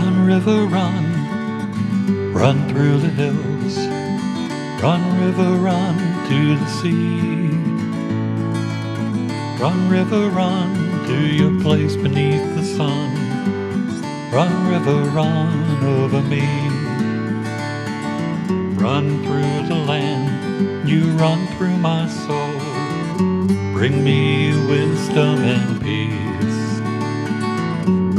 Run, river, run, run through the hills. Run, river, run to the sea. Run, river, run to your place beneath the sun. Run, river, run over me. Run through the land, you run through my soul. Bring me wisdom and peace.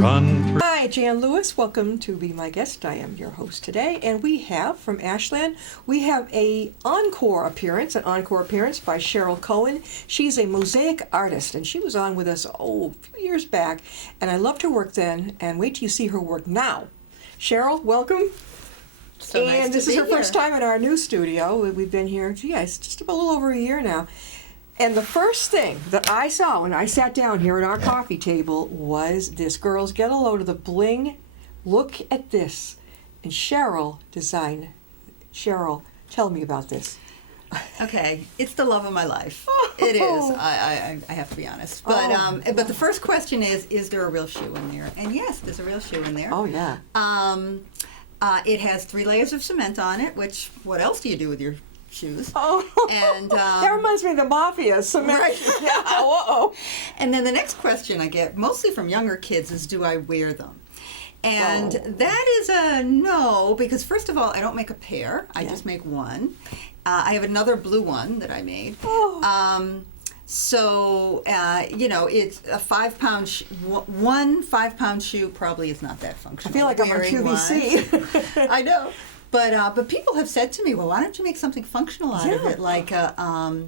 Run through. Hi, Jan Lewis. Welcome to Be My Guest. I am your host today, and we have from Ashland, we have an encore appearance by Cheryl Cohen. She's a mosaic artist, and she was on with us a few years back, and I loved her work then, and wait till you see her work now. Cheryl, welcome. So nice and this to is be her here. first time in our new studio. We've been here, it's just a little over a year now. And the first thing that I saw when I sat down here at our coffee table was this. Girls, get a load of the bling. Look at this. And Cheryl designed. Cheryl, tell me about this. Okay, it's the love of my life. It is. I have to be honest. But the first question is there a real shoe in there? And yes, there's a real shoe in there. Oh, yeah. It has 3 layers of cement on it, which, what else do you do with your shoes? Oh, And that reminds me of the mafia. Cement. Right. Yeah, uh-oh. And then the next question I get, mostly from younger kids, is do I wear them? And that is a no, because first of all, I don't make a pair. I just make one. I have another blue one that I made. Oh. It's a 5-pound, one 5-pound shoe probably is not that functional. I feel like I'm on QVC. I know. But people have said to me, well, why don't you make something functional out of it, like a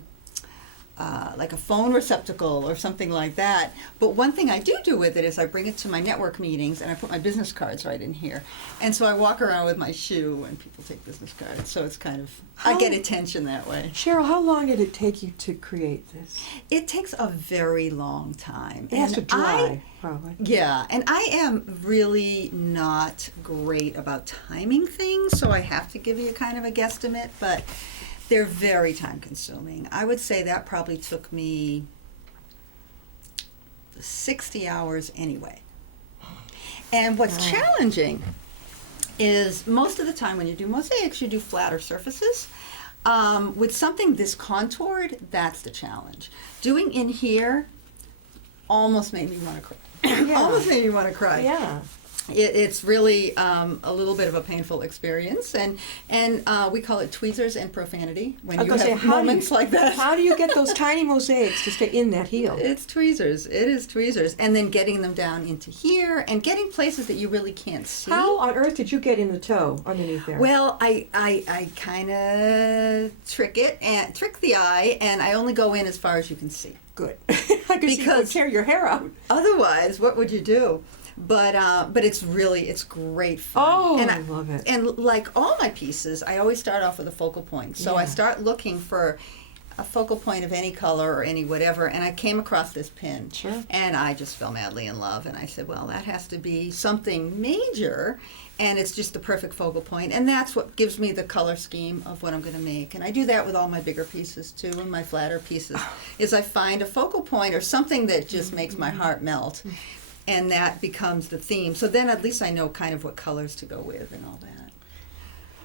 phone receptacle or something like that. But one thing I do with it is I bring it to my network meetings and I put my business cards right in here. And so I walk around with my shoe and people take business cards. So it's kind of, I get attention that way. Cheryl, how long did it take you to create this? It takes a very long time. It has to dry, probably. Yeah, and I am really not great about timing things, so I have to give you kind of a guesstimate, but they're very time consuming. I would say that probably took me 60 hours anyway. And what's challenging is most of the time when you do mosaics, you do flatter surfaces. With something this contoured, that's the challenge. Doing in here almost made me want to cry. Almost made me want to cry. Yeah. It's really a little bit of a painful experience, and we call it tweezers and profanity when you have moments like that. How do you get those tiny mosaics to stay in that heel? It's tweezers. It is tweezers, and then getting them down into here and getting places that you really can't see. How on earth did you get in the toe underneath there? Well, I kind of trick the eye, and I only go in as far as you can see. Good. Because you would tear your hair out. Otherwise, what would you do? But it's great fun. Oh, and I love it. And like all my pieces, I always start off with a focal point. So I start looking for a focal point of any color or any whatever, and I came across this pin. Sure. And I just fell madly in love, and I said, well, that has to be something major, and it's just the perfect focal point, and that's what gives me the color scheme of what I'm going to make. And I do that with all my bigger pieces, too, and my flatter pieces, is I find a focal point or something that just makes my heart melt. And that becomes the theme. So then at least I know kind of what colors to go with and all that.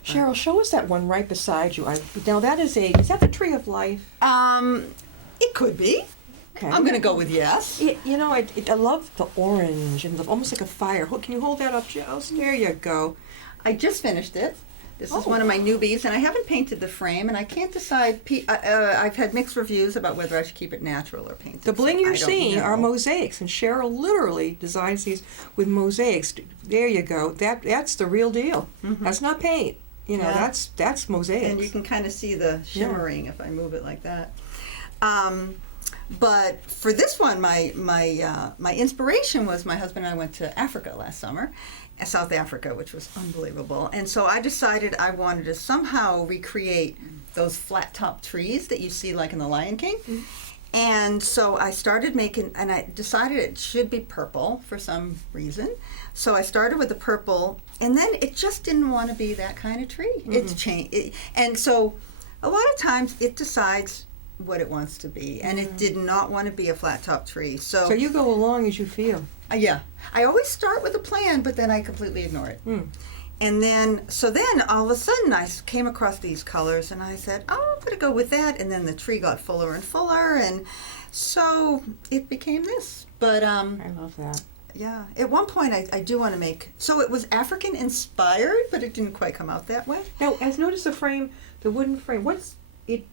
Cheryl, show us that one right beside you. Now that is that the Tree of Life? It could be. Okay. I'm going to go with yes. I love the orange and almost like a fire. Can you hold that up, Cheryl? There you go. I just finished it. This is one of my newbies, and I haven't painted the frame, and I can't decide. I've had mixed reviews about whether I should keep it natural or painted. The bling you're seeing know. are mosaics, and Cheryl literally designs these with mosaics. There you go. That's the real deal. Mm-hmm. That's not paint. That's mosaics. And you can kind of see the shimmering if I move it like that. But for this one, my inspiration was my husband and I went to Africa last summer, South Africa, which was unbelievable. And so I decided I wanted to somehow recreate those flat top trees that you see like in The Lion King. Mm-hmm. And so I started making, and I decided it should be purple for some reason. So I started with the purple, and then it just didn't want to be that kind of tree. Mm-hmm. It's changed. And so a lot of times it decides what it wants to be, and it did not want to be a flat top tree. So you go along as you feel. Yeah, I always start with a plan, but then I completely ignore it. And then all of a sudden I came across these colors, and I said, oh, I'm going to go with that. And then the tree got fuller and fuller, and so it became this. But I love that. yeah, at one point I do want to make, so it was African inspired, but it didn't quite come out that way. Now, as notice the frame, the wooden frame. What's it?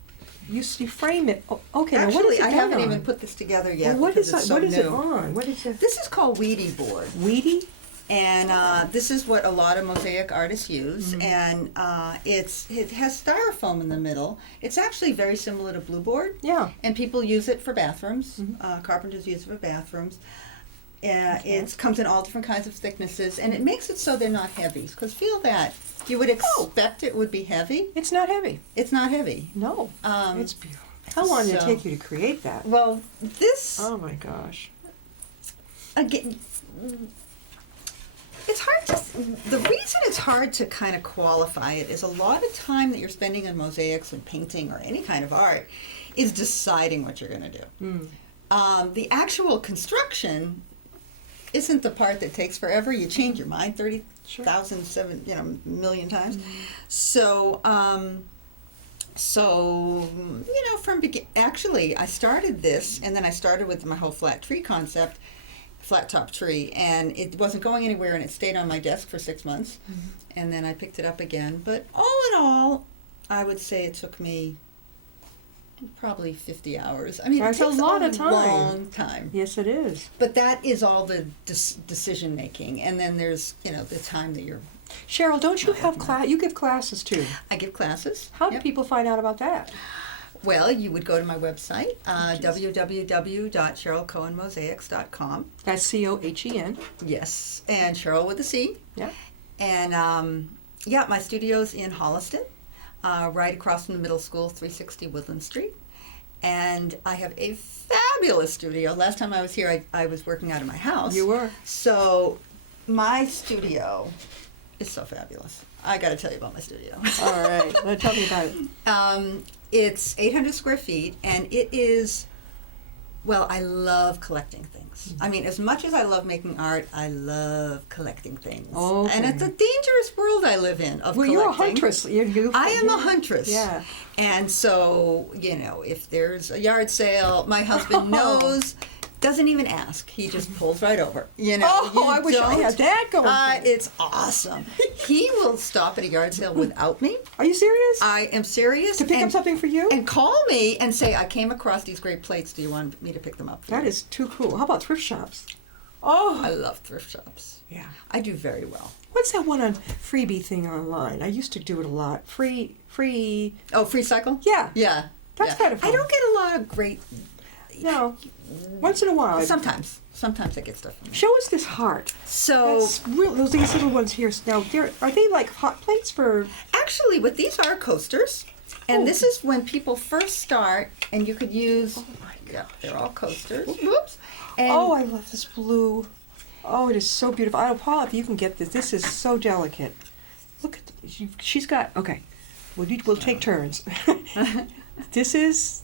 You frame it. Oh, okay. Now what Actually, is it I done haven't on? even put this together yet. Well, what because is it's it? so What is it new. on? What is it? This is called Weedy board. Weedy. And this is what a lot of mosaic artists use, and it has styrofoam in the middle. It's actually very similar to blue board, Yeah. and people use it for bathrooms. Carpenters use it for bathrooms. It comes in all different kinds of thicknesses, and it makes it so they're not heavy. Because feel that you would expect it would be heavy. It's not heavy. It's not heavy. No. It's beautiful. How long did it take you to create that? Well, this Oh my gosh. again. It's hard to, the reason it's hard to kind of qualify it is a lot of time that you're spending on mosaics and painting or any kind of art is deciding what you're going to do. The actual construction isn't the part that takes forever. You change your mind 30,000, million times. So, actually, I started this, and then I started with my whole flat tree concept, flat top tree, and it wasn't going anywhere, and it stayed on my desk for 6 months, and then I picked it up again. But all in all, I would say it took me probably 50 hours. I mean, That's it takes a lot of time. long time. Yes, it is. But that is all the decision making, and then there's the time that you're. Cheryl, don't you have class? You give classes too. I give classes. How do Yep. people find out about that? Well, you would go to my website, www.cherylcohenmosaics.com. That's COHEN. Yes, and Cheryl with a C. Yeah. And my studio's in Holliston, right across from the middle school, 360 Woodland Street. And I have a fabulous studio. Last time I was here, I was working out of my house. You were. So my studio is so fabulous. I got to tell you about my studio. All right. Tell me about it. It's 800 square feet, and it is, well, I love collecting things. I mean, as much as I love making art, I love collecting things. Okay. And it's a dangerous world I live in of Well, collecting. you're a huntress. I am a huntress. Yeah. And so, if there's a yard sale, my husband knows, doesn't even ask. He just pulls right over. I wish I had that going. for me. It's awesome. He will stop at a yard sale without me. Are you serious? I am serious. To pick up something for you? And call me and say, I came across these great plates. Do you want me to pick them up for That you? is too cool. How about thrift shops? Oh. I love thrift shops. Yeah. I do very well. What's that one on freebie thing online? I used to do it a lot. Free. Oh, free cycle? Yeah. Yeah. That's kind of fun. I don't get a lot of great. No. Once in a while. Sometimes I get stuff from you. Show us this heart. So That's real. These little ones here. Now, are they like hot plates for? actually, what these are coasters, and Oh. this is when people first start, and you could use. Oh my Yeah, gosh. they're all coasters. Whoops. And Oh, I love this blue. Oh, it is so beautiful. I don't, Paul, if you can get this. This is so delicate. Look at she's got. Okay, we'll take turns. This is.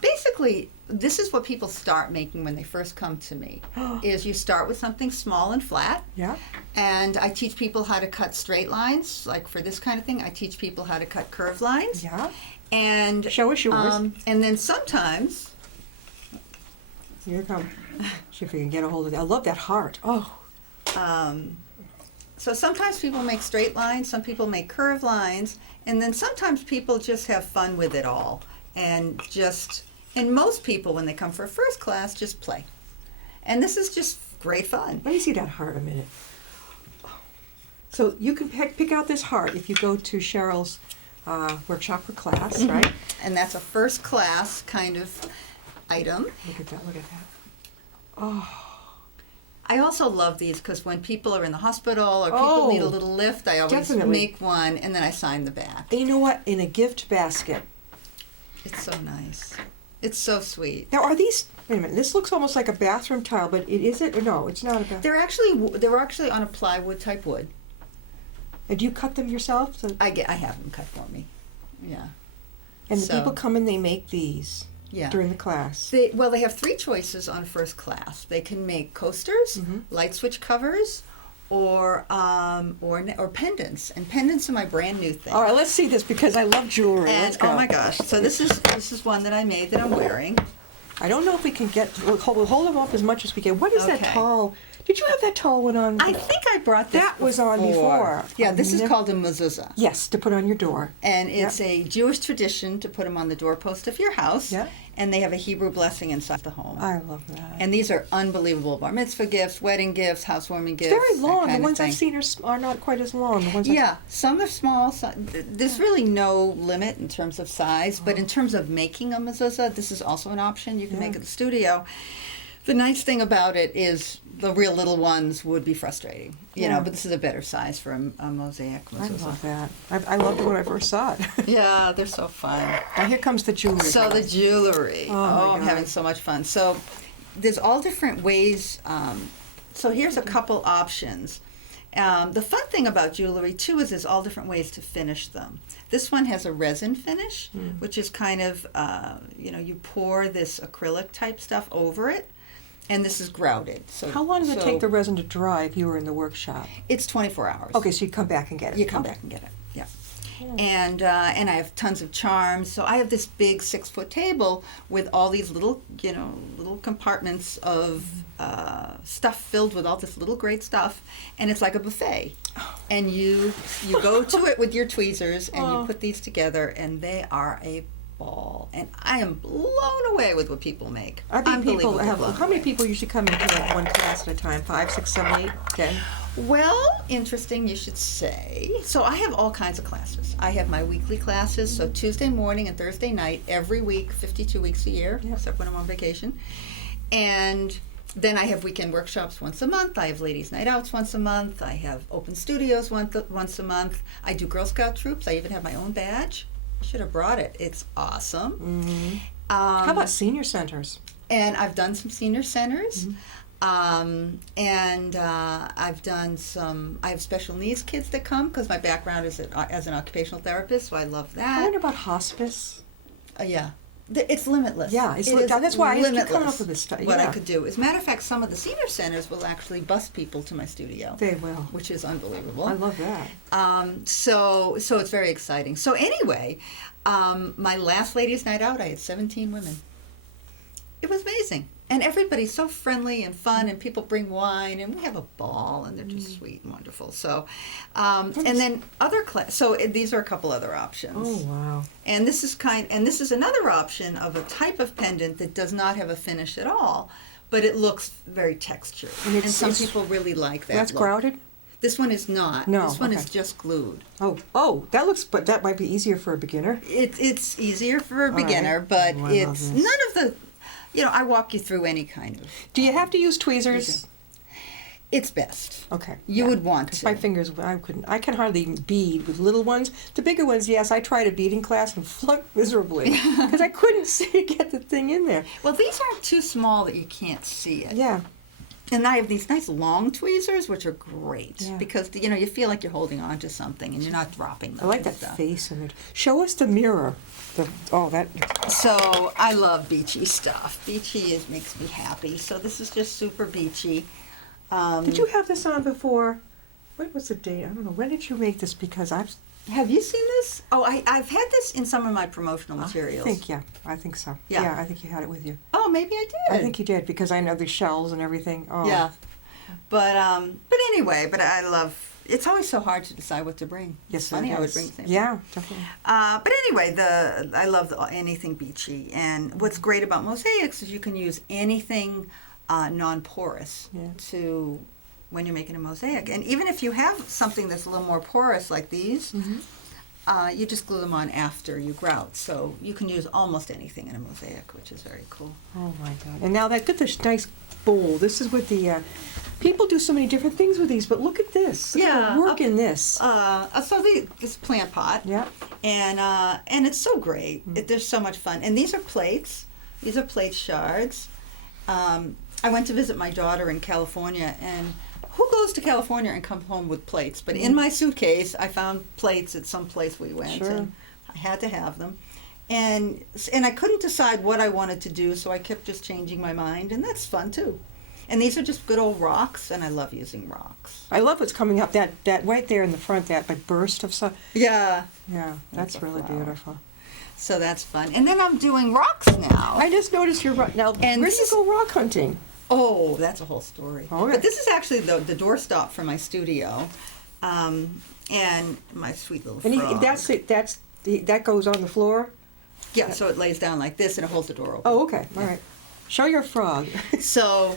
basically, this is what people start making when they first come to me. Is you start with something small and flat. Yeah. And I teach people how to cut straight lines. Like for this kind of thing, I teach people how to cut curved lines. Yeah. And Show us yours. And then sometimes, Here it comes. See if we can get a hold of that. I love that heart. Oh. so sometimes people make straight lines, some people make curved lines, and then sometimes people just have fun with it all. And most people, when they come for a first class, just play. And this is just great fun. Let me see that heart a minute. So you can pick out this heart if you go to Cheryl's workshop or class, right? And that's a first class kind of item. Look at that. Look at that. Oh. I also love these because when people are in the hospital or people Oh, need a little lift, I always definitely. make one and then I sign the back. And you know what? In a gift basket. It's so nice. It's so sweet. Now, are these? Wait a minute. This looks almost like a bathroom tile, but is it? Or no, it's not a bathroom. They're actually on a plywood type wood. And do you cut them yourself? So, I have them cut for me. Yeah. And the So, people come and they make these yeah. during the class. They have 3 choices on first class. They can make coasters, light switch covers, or pendants. And pendants are my brand new thing. All right, let's see this because I love jewelry. And Let's go. oh my gosh! So this is one that I made that I'm wearing. I don't know if we can get. We'll hold them up as much as we can. What is that Okay. tall? Did you have that tall one on? I think I brought this. That was on before. Yeah, this is Never- called a mezuzah. Yes, to put on your door. And it's a Jewish tradition to put them on the doorpost of your house. Yeah. And they have a Hebrew blessing inside the home. I love that. And these are unbelievable bar mitzvah gifts, wedding gifts, housewarming gifts. It's very long. that The kind of ones I've thing. seen are not quite as long. The ones Yeah, some are small. There's really no limit in terms of size, but in terms of making a mezuzah, this is also an option. You can make it at the studio. The nice thing about it is the real little ones would be frustrating, you know, but this is a better size for a mosaic I mezuzah. love that. I loved it when I first saw it. Yeah, they're so fun. Now here comes the jewelry. So the jewelry. Oh, my I'm God. having so much fun. So there's all different ways. So here's a couple options. The fun thing about jewelry too is there's all different ways to finish them. This one has a resin finish, which is kind of, you pour this acrylic type stuff over it, and this is grouted. So How long does it take the resin to dry if you were in the workshop? It's 24 hours. Okay, so you come back and get it. You come back and get it. Yeah. And I have tons of charms. So I have this big 6-foot table with all these little, little compartments of stuff filled with all this little great stuff, and it's like a buffet. And you go to it with your tweezers, and you put these together, and they are a ball. And I am blown away with what people make. I think people Unbelievable have. blown How many away. people usually come into like one class at a time? 5, 6, 7, 8, 10? Well, interesting you should say. So I have all kinds of classes. I have my weekly classes, so Tuesday morning and Thursday night, every week, 52 weeks a year, except when I'm on vacation. And then I have weekend workshops once a month. I have ladies' night outs once a month. I have open studios once a month. I do Girl Scout troops. I even have my own badge. Should have brought it. It's awesome. How about senior centers? And I've done some senior centers. I've done some, I have special needs kids that come because my background is as an occupational therapist, so I love I that. wonder about hospice. Yeah. It's limitless. Yeah, It is that's why I just keep limitless coming up with this stuff. what I Yeah. could do. As a matter of fact, some of the senior centers will actually bus people to my studio. They will. Which is unbelievable. I love that. So it's very exciting. So anyway, my last ladies' night out, I had 17 women. It was amazing. And everybody's so friendly and fun, and people bring wine, and we have a ball, and they're just sweet and wonderful. So, and then these are a couple other options. Oh wow! And this is another option of a type of pendant that does not have a finish at all, but it looks very textured, and some people really like that. That's look. grouted. This one is not. No, This one okay. is just glued. Oh, that looks. But that might be easier for a beginner. It's easier for a All right. beginner, but Oh, I love it's this. none of the. I walk you through any kind of. Do you have to use tweezers? It's best. Okay. You would want 'Cause to. my fingers, I couldn't. I can hardly even bead with little ones. The bigger ones, yes, I tried a beading class and flunked miserably because I couldn't get the thing in there. Well, these aren't too small that you can't see it. Yeah. And I have these nice long tweezers, which are great Yeah. because you feel like you're holding on to something and you're not dropping them. I like and that stuff. face in it. Show us the mirror. That. So I love beachy stuff. Beachy makes me happy. So this is just super beachy. Did you have this on before? What was the date? I don't know. When did you make this? Because Have you seen this? Oh, I've had this in some of my promotional materials. I think so. Yeah. I think you had it with you. Oh, maybe I did. I think you did because I know the shells and everything. Oh. Yeah. But anyway, I love. It's always so hard to decide what to bring. Yes, It's funny it I would is. bring things. Yeah, definitely. But anyway, I love anything beachy, and what's great about mosaics is you can use anything non-porous to when you're making a mosaic, and even if you have something that's a little more porous like these. You just glue them on after you grout, so you can use almost anything in a mosaic, which is very cool. Oh my God! And now look at this nice bowl. This is with the people do so many different things with these, but look at this. Look at the work in this. So this plant pot. Yeah. And it's so great. They're so much fun. And these are plates. These are plate shards. I went to visit my daughter in California, and who goes to California and comes home with plates? But in my suitcase, I found plates at some place we went, Sure. and I had to have them. and I couldn't decide what I wanted to do, so I kept just changing my mind, and that's fun too. And these are just good old rocks, and I love using rocks. I love what's coming up, that right there in the front, that like burst of stuff. Yeah. Yeah, that's a really flower. beautiful. So that's fun. And then I'm doing rocks now. I just noticed you're now. And Where do you this- go rock hunting? Oh, that's a whole story. Oh, yeah. But this is actually the doorstop for my studio, and my sweet little And frog. that goes on the floor. Yeah, so it lays down like this, and it holds the door open. Oh, okay, all right. Show your frog. So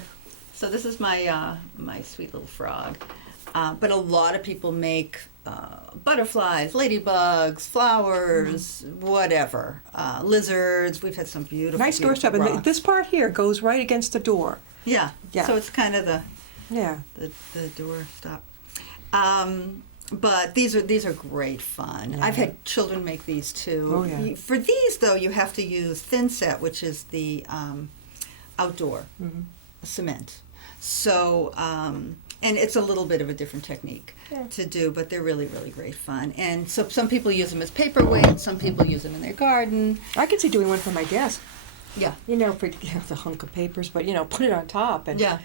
this is my my sweet little frog. But a lot of people make butterflies, ladybugs, flowers, whatever, lizards. We've had some beautiful, Nice doorstep, beautiful and rocks. this part here goes right against the door. Yeah. Yeah. So it's kind of the Yeah. door stop. But these are great fun. Yeah. I've had children make these too. Oh, yeah. For these though, you have to use thin set, which is the outdoor cement. So and it's a little bit of a different technique to do, but they're really, really great fun. And so some people use them as paperweights, some people use them in their garden. I could see doing one for my desk. Yeah. For the hunk of papers, but put it on top, and Yeah.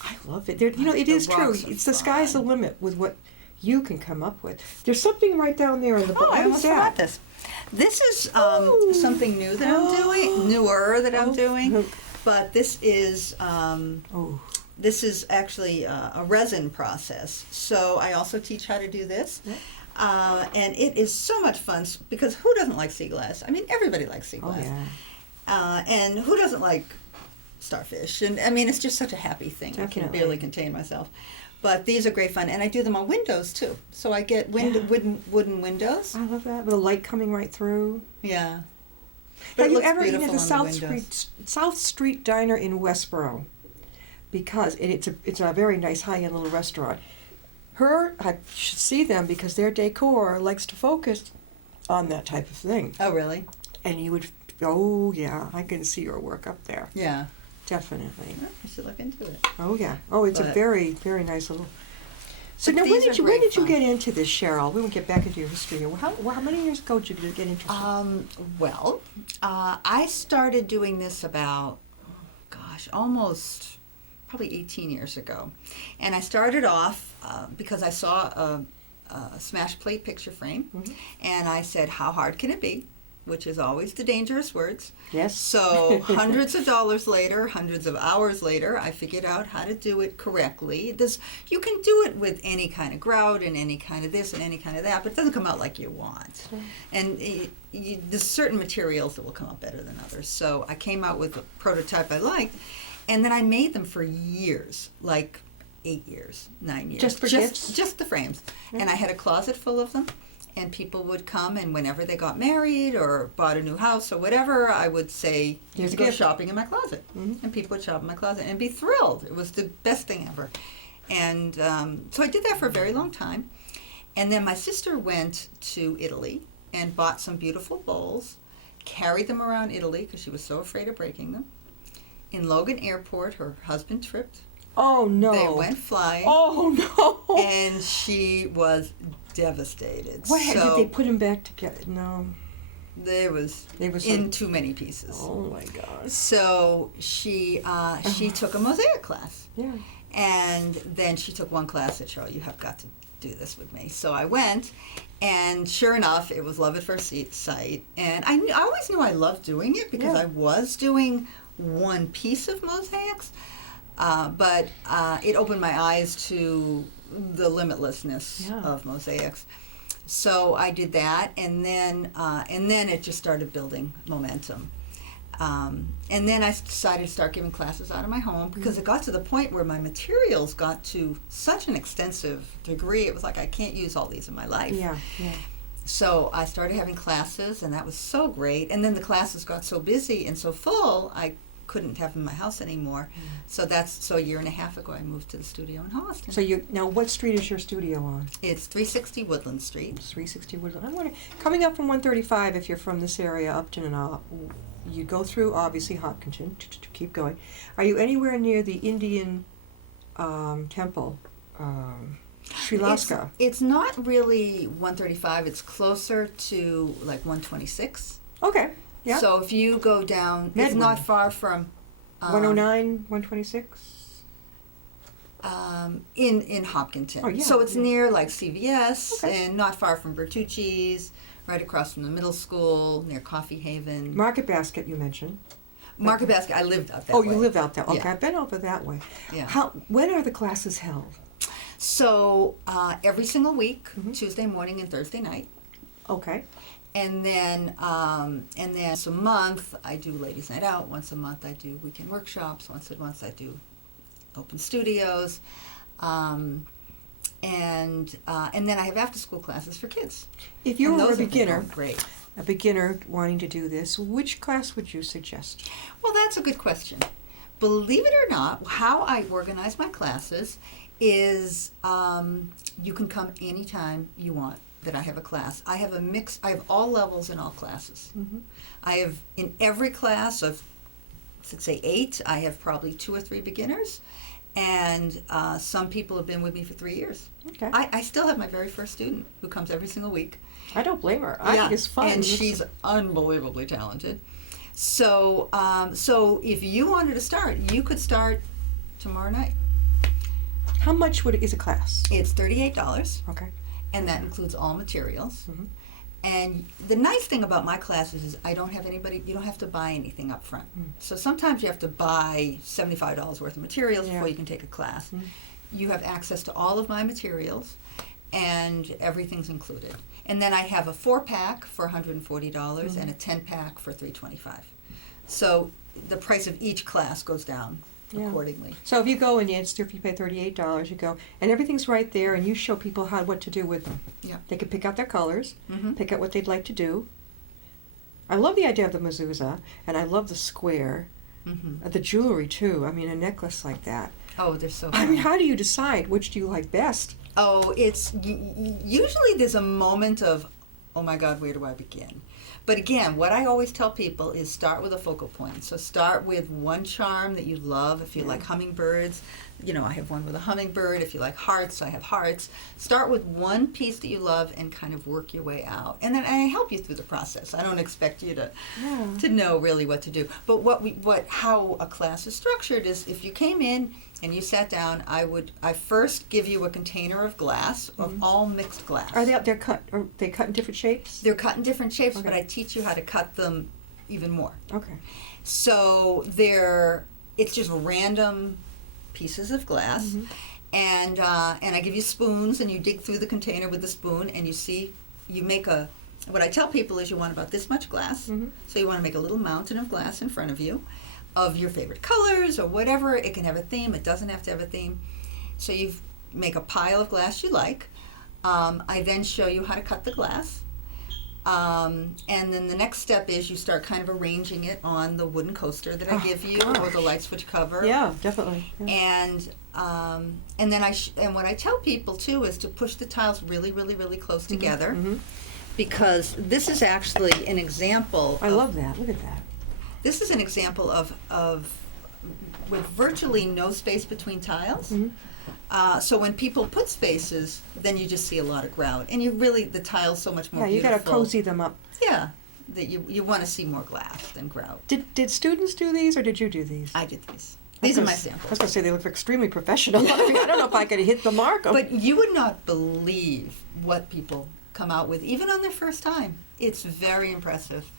I love it. It The is true. rocks are It's the sky's the fun. limit with what you can come up with. There's something right down there in the Oh, I what is almost forgot that? this. This is Ooh. something new that I'm doing, newer that I'm doing. But this is Oh, actually a resin process. So I also teach how to do this. And it is so much fun because who doesn't like sea glass? I mean, everybody likes sea oh glass. yeah. And who doesn't like starfish? And I mean, it's just such a happy thing. I can Definitely. barely contain myself. But these are great fun. And I do them on windows too. So I get wooden windows. I love that with the light coming right through. Yeah. Have it you looks ever eaten beautiful at the on the South windows. South Street Diner in Westboro? Because it's a very nice high-end little restaurant. I should see them because their decor likes to focus on that type of thing. Oh, really? And you would, oh yeah, I can see your work up there. Yeah. Definitely. I should look into it. Oh yeah. Oh, it's a But- very, very nice little. So But now, these are when great did you fun. get into this, Cheryl? We won't get back into your history here. How many years ago did you get interested? Well, I started doing this about, almost probably 18 years ago. And I started off because I saw a smash plate picture frame. And I said, how hard can it be? Which is always the dangerous words. Yes. So hundreds of dollars later, hundreds of hours later, I figured out how to do it correctly. You can do it with any kind of grout and any kind of this and any kind of that, but it doesn't come out like you want. And there's certain materials that will come out better than others. So I came out with a prototype I liked, and then I made them for years, like 8 years, 9 years. Just for gifts? Just the frames. And I had a closet full of them. And people would come, and whenever they got married or bought a new house or whatever, I would say, Here's a go gift. shopping in my closet. And people would shop in my closet and be thrilled. It was the best thing ever. And so I did that for a very long time. And then my sister went to Italy and bought some beautiful bowls, carried them around Italy because she was so afraid of breaking them. In Logan Airport, her husband tripped. Oh no. They went flying. Oh no. And she was devastated. What So did they put him back together? No. There was They were in too many pieces. Oh my gosh. So she took a mosaic class, Yeah. and then she took one class at Cheryl. You have got to do this with me. So I went, and sure enough, it was love at first sight. And I always knew I loved doing it because Yeah. I was doing one piece of mosaics, but it opened my eyes to the limitlessness Yeah. of mosaics. So I did that, and then it just started building momentum. And then I decided to start giving classes out of my home because it got to the point where my materials got to such an extensive degree. It was like I can't use all these in my life. Yeah. Yeah. So I started having classes, and that was so great. And then the classes got so busy and so full, I couldn't have them in my house anymore. So a year and a half ago, I moved to the studio in Holliston. So now, what street is your studio on? It's 360 Woodland Street. 360 Woodland. I'm wondering, coming up from 135, if you're from this area, Upton and all, you go through obviously Hopkinton to keep going. Are you anywhere near the Indian temple, Sri Lanka? It's not really 135. It's closer to like 126. Okay. Yeah. So if you go down, it's Medway. not far from 109, 126. In Hopkinton. Oh, yeah, So it's yeah. near like CVS Okay. and not far from Bertucci's, right across from the middle school, near Coffee Haven. Market Basket, you mentioned. Market Basket, I lived up that Oh, way. you live out there. Okay, Yeah. I've been over that way. Yeah. When are the classes held? So every single week, Mhm. Tuesday morning and Thursday night. Okay. And then once a month I do ladies' night out. Once a month I do weekend workshops. Once a month I do open studios, and then I have after school classes for kids. If you And were those a have been beginner, going great. wanting to do this, which class would you suggest? Well, that's a good question. Believe it or not, how I organize my classes is you can come anytime you want that I have a class. I have a mix. I have all levels in all classes. Mm-hmm. I have in every class of, let's say 8, I have probably 2 or 3 beginners, and some people have been with me for 3 years. Okay. I still have my very first student who comes every single week. I don't blame her. I think it's fun. And she's unbelievably talented. So, so if you wanted to start, you could start tomorrow night. How much is a class? It's $38, Okay. and that includes all materials. Mhm. And the nice thing about my classes is I don't have anybody, you don't have to buy anything up front. So sometimes you have to buy $75 worth of materials Yeah. before you can take a class. Mhm. You have access to all of my materials, and everything's included. And then I have a 4-pack for $140 and a 10-pack for $325. So the price of each class goes down Yeah. accordingly. So if you go and if you pay $38, you go, and everything's right there, and you show people what to do with them. Yeah. They can pick out their colors, Mhm. pick out what they'd like to do. I love the idea of the mezuzah, and I love the square, Mhm. the jewelry too. I mean, a necklace like that. Oh, they're so I mean, fun. how do you decide which do you like best? Oh, it's usually there's a moment of, oh my God, where do I begin? But again, what I always tell people is start with a focal point. So start with one charm that you love. If you like hummingbirds, I have one with a hummingbird. If you like hearts, I have hearts. Start with one piece that you love and kind of work your way out. And then I help you through the process. I don't expect you to know really what to do. But how a class is structured is if you came in and you sat down, I first give you a container of glass, of all mixed glass. Are they cut? Are they cut in different shapes? They're cut in different shapes, but Okay. I teach you how to cut them even more. Okay. So it's just random pieces of glass, Mhm. and I give you spoons, and you dig through the container with the spoon, and you make what I tell people is you want about this much glass, Mhm. so you want to make a little mountain of glass in front of you, of your favorite colors or whatever. It can have a theme. It doesn't have to have a theme. So you make a pile of glass you like. I then show you how to cut the glass. And then the next step is you start kind of arranging it on the wooden coaster that I give you, or the light switch cover. Yeah, definitely. Yeah. And then and what I tell people too is to push the tiles really, really, really close together, Mhm. because this is actually an example. I love that. Look at that. This is an example of with virtually no space between tiles. Mhm. So when people put spaces, then you just see a lot of grout, and the tile's so much more Yeah, you beautiful. got to cozy them up. Yeah, that you want to see more glass than grout. Did students do these, or did you do these? I did these. These are my I was samples. going to say they look extremely professional. I mean, I don't know if I could hit the mark. But you would not believe what people come out with, even on their first time. It's very impressive.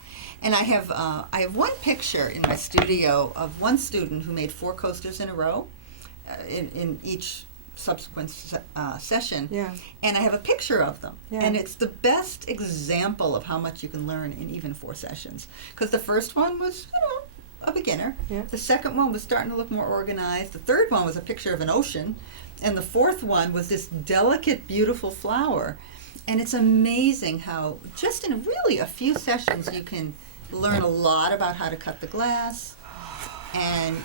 And I have one picture in my studio of one student who made 4 coasters in a row in each subsequent session. Yeah. And I have a picture of them. Yeah. And it's the best example of how much you can learn in even 4 sessions. Because the first one was, a beginner. Yeah. The second one was starting to look more organized. The third one was a picture of an ocean. And the fourth one was this delicate, beautiful flower. And it's amazing how just in really a few sessions you can learn a lot about how to cut the glass. And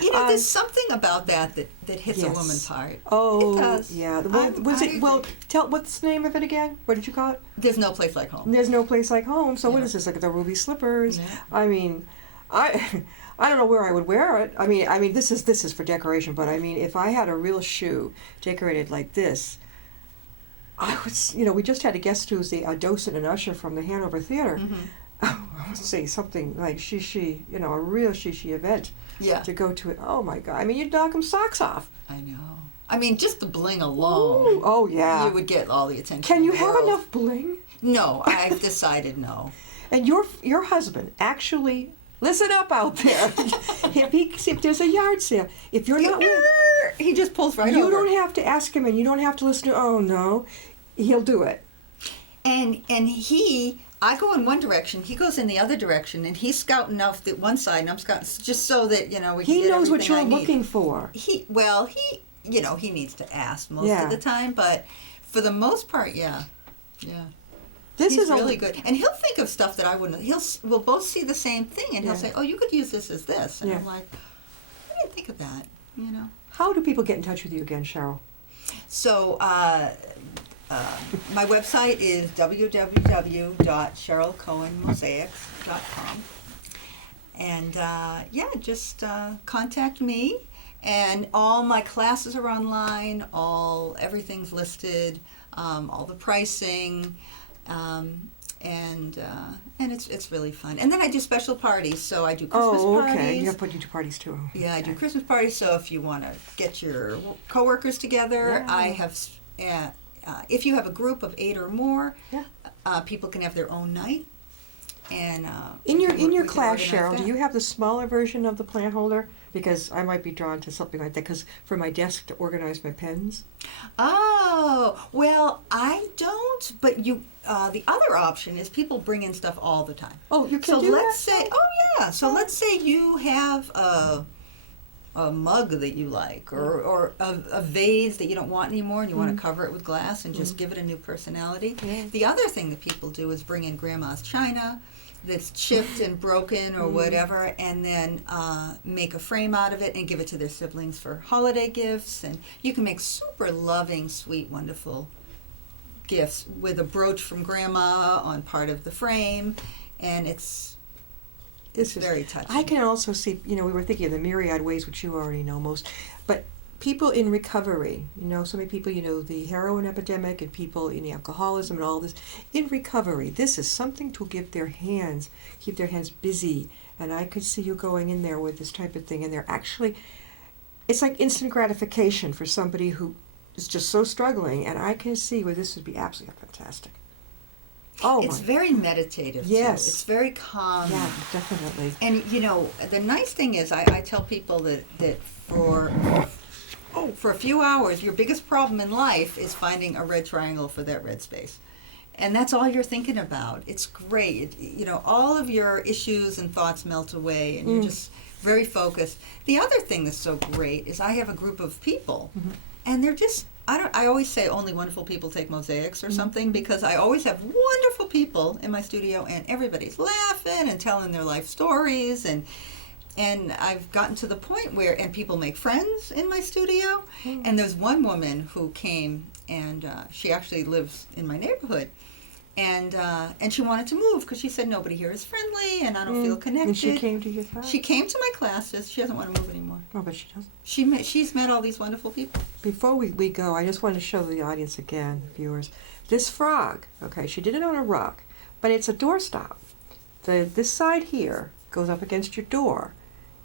there's something about that hits a Yes. woman's heart. Oh, It does. yeah. I Tell what's the name of it again? What did you call it? There's no place like home. There's no place like home. So what Yeah. is this? Like the ruby slippers? Yeah. I mean, I don't know where I would wear it. I mean, this is for decoration. But I mean, if I had a real shoe decorated like this, I was, we just had a guest who's a docent and usher from the Hanover Theater. Mm-hmm. I would say something like a real she event Yeah. to go to it. Oh my God! I mean, you'd knock them socks off. I know. I mean, just the bling alone. Ooh, oh yeah. You would get all the attention. Can in you the have world. enough bling? No, I've decided no. And your husband actually, listen up out there. if there's a yard sale, if you're not with, He just pulls right you over. don't have to ask him, and you don't have to listen to. Oh no, he'll do it. And I go in one direction, he goes in the other direction, and he's scouting off the one side, and I'm scouting just so that we can He get knows what everything you're I need. looking for. He needs to ask most Yeah. of the time, but for the most part, yeah. This He's is really good, and he'll think of stuff that I wouldn't. We'll both see the same thing, and he'll Yeah. say, "Oh, you could use this as this," and Yeah. I'm like, "I didn't think of that," How do people get in touch with you again, Cheryl? So my website is www.cherylcohenmosaics.com, and just contact me. And all my classes are online. Everything's listed. All the pricing, and it's really fun. And then I do special parties. So I do Christmas Okay. parties. You have put into parties too. Yeah, I do Okay. Christmas parties. So if you want to get your coworkers together, Yeah. I have. If you have a group of 8 or more, Yeah. people can have their own night. And In your we can class, organize Cheryl, do that. you have the smaller version of the plant holder? Because I might be drawn to something like that. Because for my desk to organize my pens. Oh, well, I don't. But the other option is people bring in stuff all the time. Oh, you can So do let's that? say, So let's say you have a mug that you like, or a vase that you don't want anymore, and you want to cover it with glass and just give it a new personality. Yeah. The other thing that people do is bring in grandma's china that's chipped and broken or whatever, and then make a frame out of it and give it to their siblings for holiday gifts. And you can make super loving, sweet, wonderful gifts with a brooch from grandma on part of the frame, and it's very touching. I can also see, we were thinking of the myriad ways, which you already know most, but people in recovery, so many people, the heroin epidemic and people in the alcoholism and all this, in recovery, this is something to keep their hands busy. And I could see you going in there with this type of thing, and they're actually, it's like instant gratification for somebody who is just so struggling, and I can see where this would be absolutely fantastic. Oh, it's very meditative. Yes. Too. It's very calm. Yeah, definitely. And the nice thing is, I tell people that for a few hours, your biggest problem in life is finding a red triangle for that red space, and that's all you're thinking about. It's great. All of your issues and thoughts melt away, and you're just very focused. The other thing that's so great is I have a group of people, and they're just. I always say only wonderful people take mosaics or something, because I always have wonderful people in my studio, and everybody's laughing and telling their life stories, and I've gotten to the point where, and people make friends in my studio. And there's one woman who came, and she actually lives in my neighborhood, and she wanted to move because she said nobody here is friendly, and I don't feel connected. And she came to your class? She came to my classes. She doesn't want to move anymore. Oh, but she doesn't. She's met all these wonderful people. Before we go, I just want to show the audience again, viewers, this frog. Okay, she did it on a rock, but it's a doorstop. This side here goes up against your door,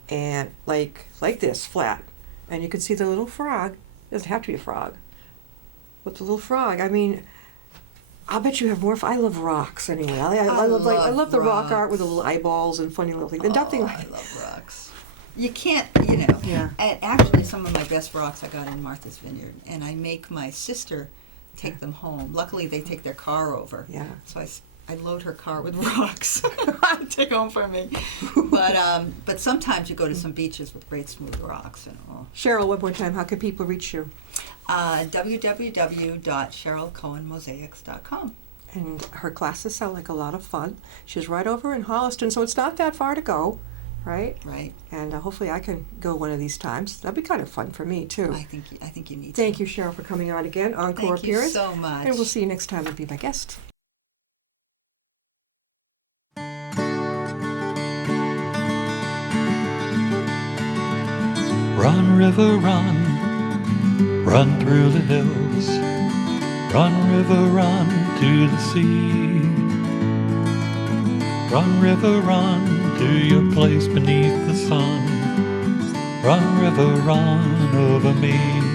and like this, flat. And you can see the little frog. It doesn't have to be a frog. But the little frog, I mean, I'll bet you have more. I love rocks anyway. I love the rock rocks. art with the little eyeballs and funny little things. Nothing like I love rocks. You can't, Yeah. And actually, some of my best rocks I got in Martha's Vineyard, and I make my sister take them home. Luckily, they take their car over. Yeah. So I load her car with rocks to take home for me. But sometimes you go to some beaches with great smooth rocks. Cheryl, one more time, how can people reach you? www.cherylcohenmosaics.com. And her classes sound like a lot of fun. She's right over in Holliston, so it's not that far to go, right? Right. And hopefully I can go one of these times. That'd be kind of fun for me, too. I think you need Thank to. you, Cheryl, for coming on again. Encore Thank you appearance. so much. And we'll see you next time and be my guest. Run, river, run, run through the hills. Run, river, run to the sea. Run, river, run to your place beneath the sun. Run, river, run over me.